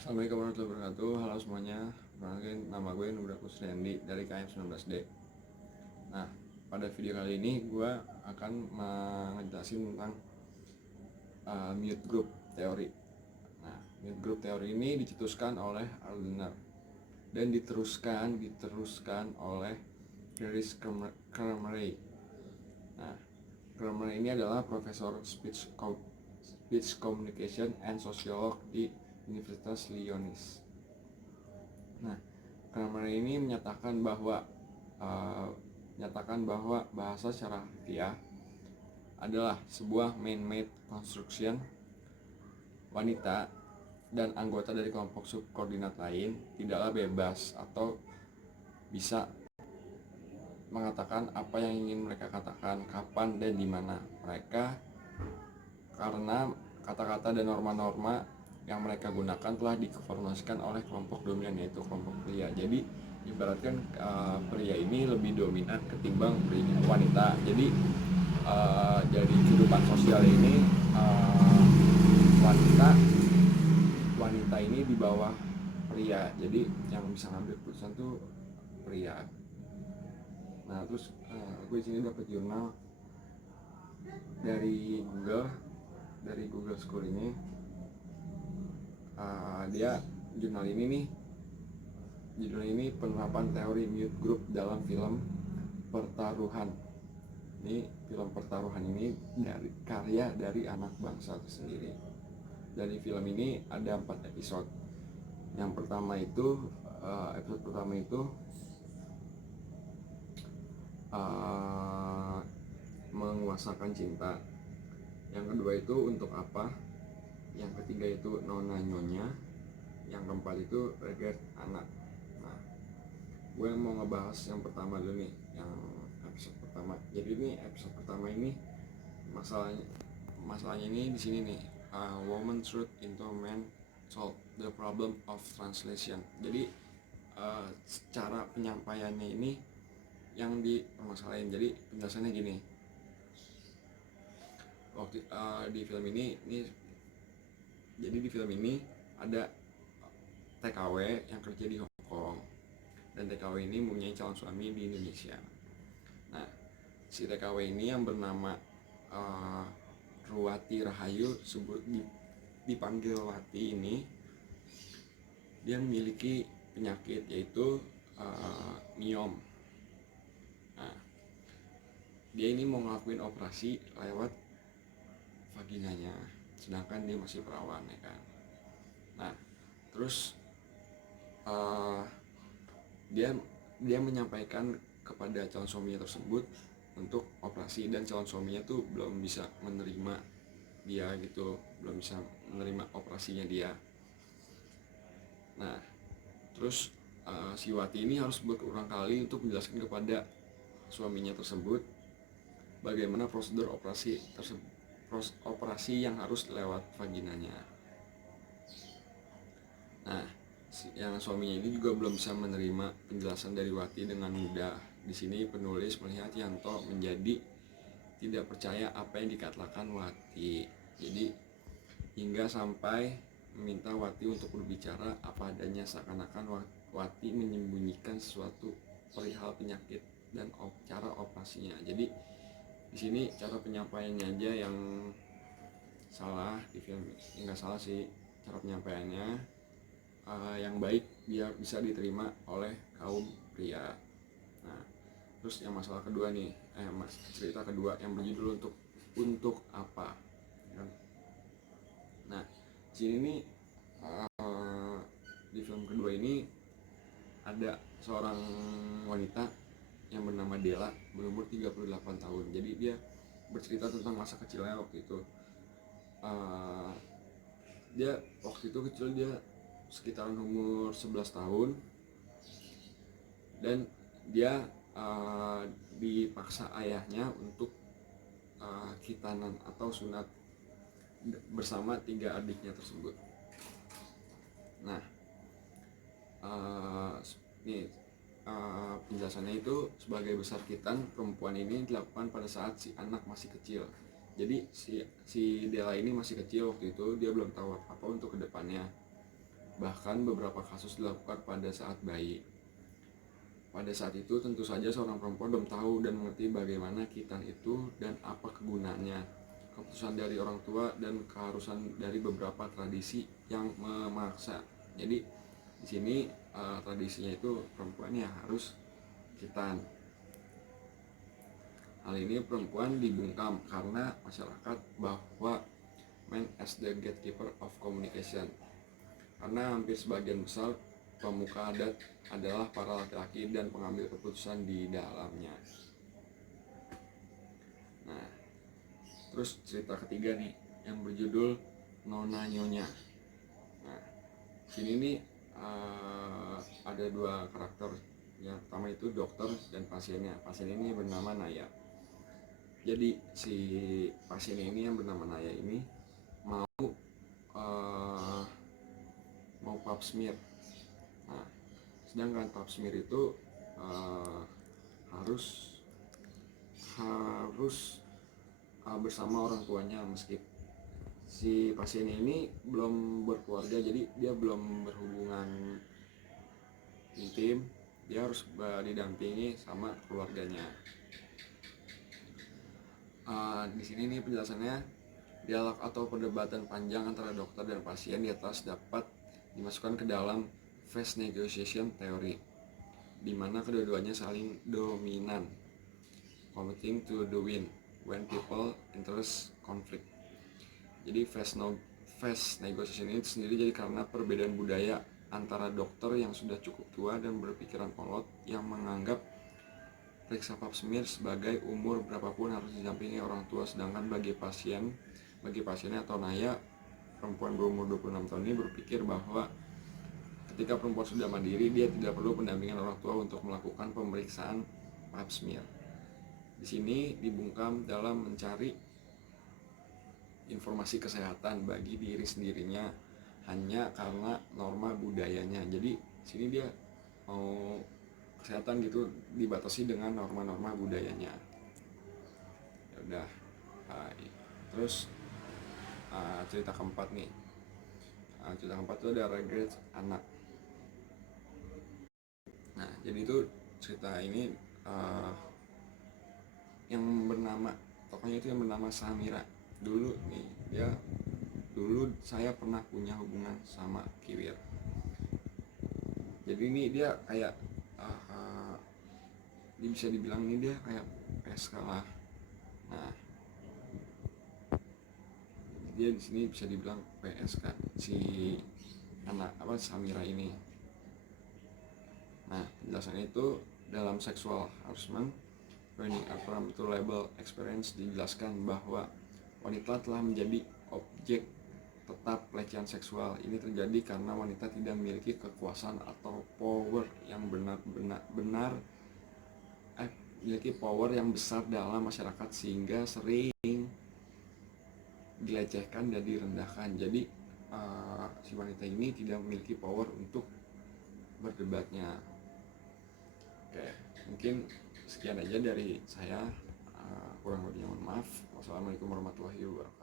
Assalamualaikum warahmatullahi wabarakatuh. Halo semuanya. Perkenalkan, nama gue Nugra Kusriandi dari KM 19D. Nah, pada video kali ini gue akan ngejelasin tentang mute group teori. Nah, mute group teori ini dicetuskan oleh Aldner dan diteruskan oleh Darius Kramerey. Nah, Kramerey ini adalah profesor speech communication and sociolog di Universitas Lyonnais. Nah, Kramer ini menyatakan bahwa bahasa secara harfiah adalah sebuah man-made construction. Wanita dan anggota dari kelompok subkoordinat lain tidaklah bebas atau bisa mengatakan apa yang ingin mereka katakan, kapan dan di mana mereka, karena kata-kata dan norma-norma yang mereka gunakan telah dikonformasikan oleh kelompok dominan, yaitu kelompok pria. Jadi ibaratkan pria ini lebih dominan ketimbang wanita. Jadi dari kehidupan sosial ini wanita ini di bawah pria. Jadi yang bisa ngambil keputusan tuh pria. Nah, terus gue di sini dapat jurnal dari Google School ini. Jurnal ini penerapan teori mute group dalam film Pertaruhan. Ini film Pertaruhan ini karya dari anak bangsa itu sendiri. Dari film ini ada 4 episode. Yang pertama itu episode pertama itu menguasakan cinta. Yang kedua itu untuk apa? Yang ketiga itu nona nyonya. Yang keempat itu regret anak. Nah, gue mau ngebahas yang pertama dulu nih, yang episode pertama. Jadi ini episode pertama ini masalahnya ini di sini nih, woman truth into man solve the problem of translation. Jadi cara penyampaiannya ini yang dipermasalahin. Jadi penjelasannya gini, waktu di film ini jadi di film ini ada TKW yang kerja di Hong Kong, dan TKW ini mempunyai calon suami di Indonesia. Nah, si TKW ini yang bernama Ruwati Rahayu, dipanggil Wati ini, dia memiliki penyakit yaitu miom. Nah, dia ini mau ngelakuin operasi lewat vaginanya, sedangkan dia masih perawan, ya kan. Nah, terus dia menyampaikan kepada calon suaminya tersebut untuk operasi, dan calon suaminya tuh belum bisa menerima dia gitu, belum bisa menerima operasinya dia. Nah, terus si Wati ini harus berulang kali untuk menjelaskan kepada suaminya tersebut bagaimana prosedur operasi yang harus lewat vaginanya. Nah, yang suaminya ini juga belum bisa menerima penjelasan dari Wati dengan mudah. Di sini penulis melihat Yanto menjadi tidak percaya apa yang dikatakan Wati. Jadi hingga sampai meminta Wati untuk berbicara apa adanya, seakan-akan Wati menyembunyikan sesuatu perihal penyakit dan cara operasinya. Jadi di sini cara penyampaiannya aja yang salah di film. Enggak salah sih, cara penyampaiannya yang baik biar bisa diterima oleh kaum pria. Nah, terus yang masalah kedua nih, cerita kedua yang berjudul untuk apa, kan? Nah, sini nih di film kedua ini ada seorang wanita yang bernama Della, berumur 38 tahun. Jadi dia bercerita tentang masa kecilnya waktu itu. Dia waktu itu kecil, dia sekitaran umur 11 tahun, dan dia dipaksa ayahnya untuk khitanan atau sunat bersama 3 adiknya tersebut. Nah, penjelasannya itu sebagai besar khitan perempuan ini dilakukan pada saat si anak masih kecil. Jadi si Della ini masih kecil waktu itu, dia belum tahu apa untuk kedepannya. Bahkan beberapa kasus dilakukan pada saat bayi. Pada saat itu tentu saja seorang perempuan belum tahu dan mengerti bagaimana khitan itu dan apa kegunaannya. Keputusan dari orang tua dan keharusan dari beberapa tradisi yang memaksa. Jadi di sini tradisinya itu perempuan ya harus khitan. Hal ini perempuan dibungkam karena masyarakat bahwa men as the gatekeeper of communication. Karena hampir sebagian besar pemuka adat adalah para laki-laki dan pengambil keputusan di dalamnya. Nah, terus cerita ketiga nih yang berjudul Nona Nyonya. Nah, sini nih ada dua karakter. Yang pertama itu dokter dan pasiennya. Pasien ini bernama Naya. Jadi si pasien ini yang bernama Naya ini mau pap smear. Nah, sedangkan pap smear itu harus bersama orang tuanya, meski si pasien ini belum berkeluarga, jadi dia belum berhubungan intim, dia harus didampingi sama keluarganya. Di sini nih penjelasannya, dialog atau perdebatan panjang antara dokter dan pasien di atas dapat dimasukkan ke dalam phase negotiation theory, di mana kedua-duanya saling dominan, committing to the win when people interest conflict. Jadi phase negotiation ini sendiri jadi karena perbedaan budaya antara dokter yang sudah cukup tua dan berpikiran kolot yang menganggap periksa pap smear sebagai umur berapapun harus didampingi orang tua, sedangkan bagi pasiennya atau Naya, perempuan berumur 26 tahun ini berpikir bahwa ketika perempuan sudah mandiri, dia tidak perlu pendampingan orang tua untuk melakukan pemeriksaan pap smear. Di sini dibungkam dalam mencari informasi kesehatan bagi diri sendirinya hanya karena norma budayanya. Jadi sini dia mau kesehatan gitu dibatasi dengan norma-norma budayanya. Ya udah. Terus cerita keempat nih. Cerita keempat itu ada regret anak. Nah, jadi itu cerita ini yang bernama, tokohnya itu yang bernama Samira. Dulu saya pernah punya hubungan sama Kiwir. Jadi ini dia kayak dia bisa dibilang ini dia kayak PSK lah. Nah, dia di sini bisa dibilang PSK si anak Samira ini. Nah, penjelasannya itu dalam sexual harassment training from to label experience dijelaskan bahwa wanita telah menjadi objek tetap pelecehan seksual. Ini terjadi karena wanita tidak memiliki kekuasaan atau power yang memiliki power yang besar dalam masyarakat, sehingga sering dilecehkan dan direndahkan. Jadi si wanita ini tidak memiliki power untuk berdebatnya. Oke, mungkin sekian aja dari saya. Kurang lebihnya mohon maaf. Wassalamualaikum warahmatullahi wabarakatuh.